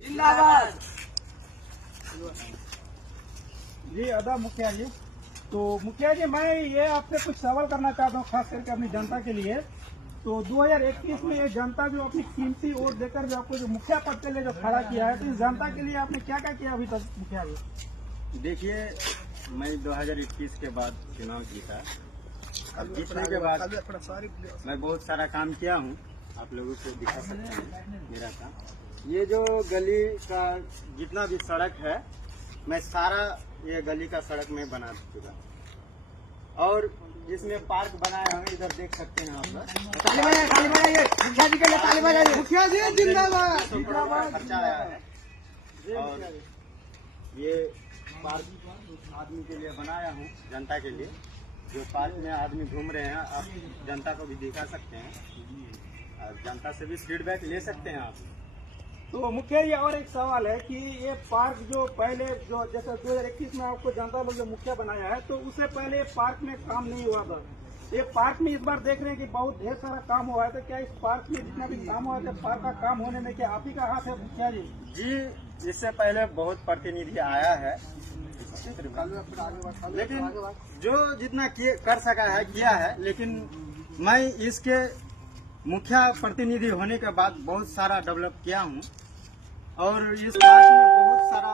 जिंदाबाद। जी अदा मुखिया जी। तो मुखिया जी मैं ये आपसे कुछ सवाल करना चाहता हूँ, खास करके अपनी जनता के लिए। तो 2021 में ये जनता जो अपनी कीमती वोट देकर जो आपको जो मुखिया पद के लिए जो खड़ा किया है, तो इस जनता के लिए आपने क्या क्या किया अभी तक मुखिया जी? देखिए, मैं 2021 के बाद चुनाव जीता। अब जीतने के बाद मैं बहुत सारा काम किया हूँ, आप लोगों को दिखा सकते हैं मेरा काम। ये जो गली का जितना भी सड़क है, मैं सारा ये गली का सड़क में बना चुका। और जिसमें पार्क बनाया हूँ, इधर देख सकते हैं आप लोग। ताली बजाइए मुखिया जी के लिए, ताली बजाइए। मुखिया जी जिंदाबाद। खर्चा आया है और ये पार्क आदमी के लिए बनाया हूँ, जनता के लिए। जो पार्क में आदमी घूम रहे हैं, आप जनता को भी दिखा सकते हैं और जनता से भी फीडबैक ले सकते हैं आप। तो मुखिया जी और एक सवाल है कि ये पार्क जो पहले जो जैसे 2021 में आपको जनता लोग जो मुखिया बनाया है, तो उससे पहले पार्क में काम नहीं हुआ था। ये पार्क में इस बार देख रहे हैं कि बहुत ढेर सारा काम हुआ है, तो क्या इस पार्क में जितना भी काम हुआ है, पार्क का काम होने में क्या आप ही का हाथ है मुखिया जी? जी, इससे पहले बहुत प्रतिनिधि आया है, लेकिन जो जितना कर सका है किया है। लेकिन मैं इसके मुखिया प्रतिनिधि होने के बाद बहुत सारा डेवलप किया हूँ और इस पार्क में बहुत सारा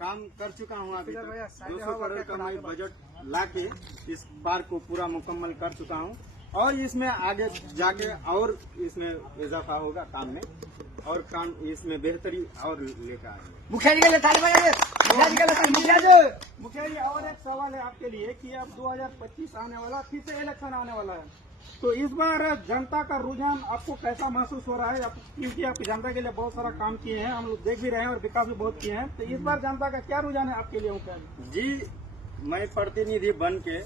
काम कर चुका हूँ। अभी 200 करोड़ का मैं बजट लाके इस पार्क को पूरा मुकम्मल कर चुका हूँ और इसमें आगे जाके और इसमें इजाफा होगा काम में, और काम इसमें बेहतरी और लेकर आएंगे। मुखिया जी के लिए ताली बजाइए। मुखिया जी के लिए मुखिया जी और एक सवाल है आपके लिए कि अब 2025 आने वाला, फिर से इलेक्शन आने वाला है, तो इस बार जनता का रुझान आपको कैसा महसूस हो रहा है? क्योंकि आप जनता के लिए बहुत सारा काम किए हैं, हम लोग देख भी रहे हैं और विकास भी बहुत किए हैं, तो इस बार जनता का क्या रुझान है आपके लिए मुखिया जी? मैं प्रतिनिधि बन के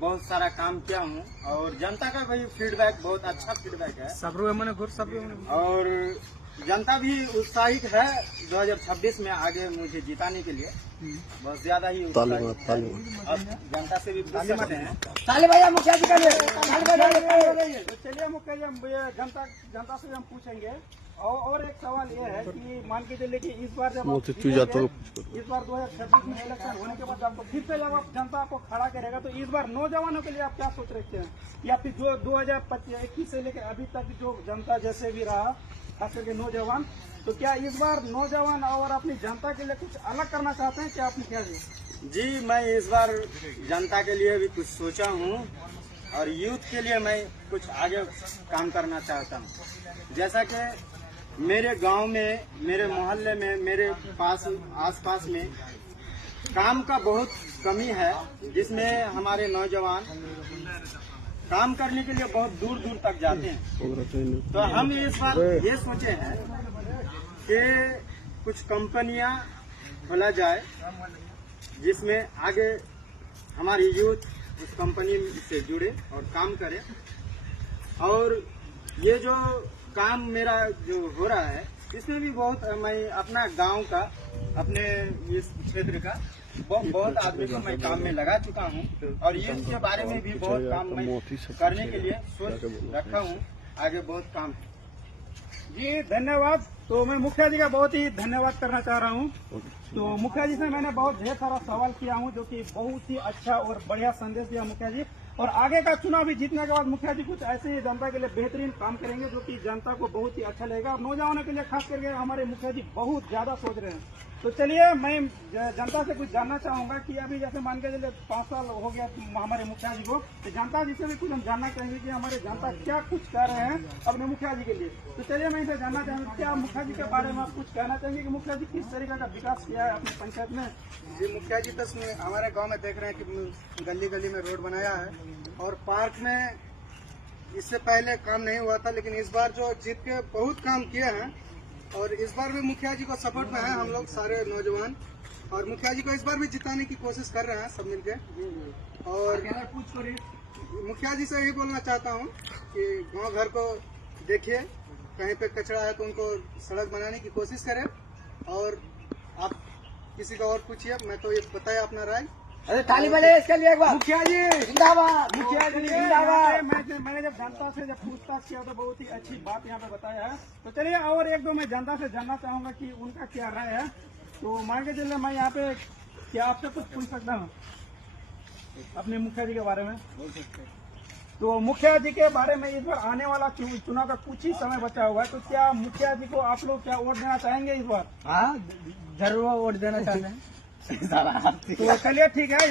बहुत सारा काम किया हूँ और जनता का भी फीडबैक बहुत अच्छा फीडबैक है और जनता भी उत्साहित है 2026 में आगे मुझे जिताने के लिए। बहुत ज्यादा ही उत्साहित है। अब जनता से भी पूछ सकते हैं। ताली बजाइए मुखिया जी के लिए, ताली बजाइए। तो चलिए मुखिया जी, हम जनता से हम पूछेंगे। और एक सवाल ये है कि मान के चलिए कि इस बार जब इस बार 2026 में इलेक्शन होने के बाद आपको फिर से जब जनता आपको खड़ा करेगा, तो इस बार नौजवानों के लिए आप क्या सोच रखते हैं? या फिर जो 2021 से लेकर अभी तक जो जनता जैसे भी रहा, खास करके नौजवान, तो क्या इस बार नौजवान और अपनी जनता के लिए कुछ अलग करना चाहते हैं क्या आप मुखिया जी? जी, मैं इस बार जनता के लिए भी कुछ सोचा हूँ और यूथ के लिए मैं कुछ आगे काम करना चाहता हूँ। जैसा कि मेरे गांव में, मेरे मोहल्ले में, मेरे पास आसपास में काम का बहुत कमी है, जिसमें हमारे नौजवान काम करने के लिए बहुत दूर दूर तक जाते हैं। तो हम इस बार ये सोचे हैं कि कुछ कंपनियां खोला जाए, जिसमें आगे हमारी यूथ उस कंपनी से जुड़े और काम करे। और ये जो काम मेरा जो हो रहा है, इसमें भी बहुत मैं अपना गांव का, अपने इस क्षेत्र का बहुत आदमी को मैं काम में लगा चुका हूं और इसके बारे में भी बहुत काम मैं करने के लिए सोच रखा हूं। आगे बहुत काम है। जी धन्यवाद। तो मैं मुखिया जी का बहुत ही धन्यवाद करना चाह रहा हूँ। तो मुखिया जी से मैंने बहुत ढेर सारा सवाल किया हूँ, जो कि बहुत ही अच्छा और बढ़िया संदेश दिया मुखिया जी। और आगे का चुनाव भी जीतने के बाद मुखिया जी कुछ ऐसे ही जनता के लिए बेहतरीन काम करेंगे, जो कि जनता को बहुत ही अच्छा लगेगा। और नौजवानों के लिए खास करके हमारे मुखिया जी बहुत ज्यादा सोच रहे हैं। तो चलिए मैं जनता से कुछ जानना चाहूंगा कि अभी जैसे मान के चलिए 5 साल हो गया हमारे मुखिया जी को, तो जनता जी से भी कुछ हम जानना चाहेंगे कि हमारे जनता क्या कुछ कर रहे हैं अपने मुखिया जी के लिए। तो चलिए मैं इसे जानना चाहूंगा, क्या मुखिया जी के बारे में आप कुछ कहना चाहेंगे कि मुखिया जी किस तरीके का विकास किया है अपनी पंचायत में? जी, मुखिया जी तो हमारे गांव में देख रहे हैं कि गली गली में रोड बनाया है और पार्क में इससे पहले काम नहीं हुआ था, लेकिन इस बार जो जीत के बहुत काम किए हैं और इस बार भी मुखिया जी को सपोर्ट में है हम लोग सारे नौजवान, और मुखिया जी को इस बार भी जिताने की कोशिश कर रहे हैं सब मिलके। और मुखिया जी से यही बोलना चाहता हूँ कि गांव घर को देखिए, कहीं पे कचरा है तो उनको सड़क बनाने की कोशिश करें। और आप किसी का और पूछिए, मैं तो ये बताया अपना राय। अरे ताली बजाइए इसके लिए एक बार। मुखिया जी जिंदाबाद, मुखिया जी चलिए, जिंदाबाद। मैंने जब जनता से जब पूछताछ किया तो बहुत ही अच्छी बात यहाँ पे बताया है। तो चलिए और एक दो मैं जनता से जानना चाहूंगा कि उनका क्या राय है। तो मान के चलिए मैं यहाँ पे क्या आपसे कुछ पूछ सकता हूँ अपने मुखिया जी के बारे में? तो मुखिया जी के बारे में इस बार आने वाला चुनाव का कुछ ही समय बचा हुआ है, तो क्या मुखिया जी को आप लोग क्या वोट देना चाहेंगे इस बार? हाँ जरूर वोट देना चाहते हैं। तो चलिए ठीक है।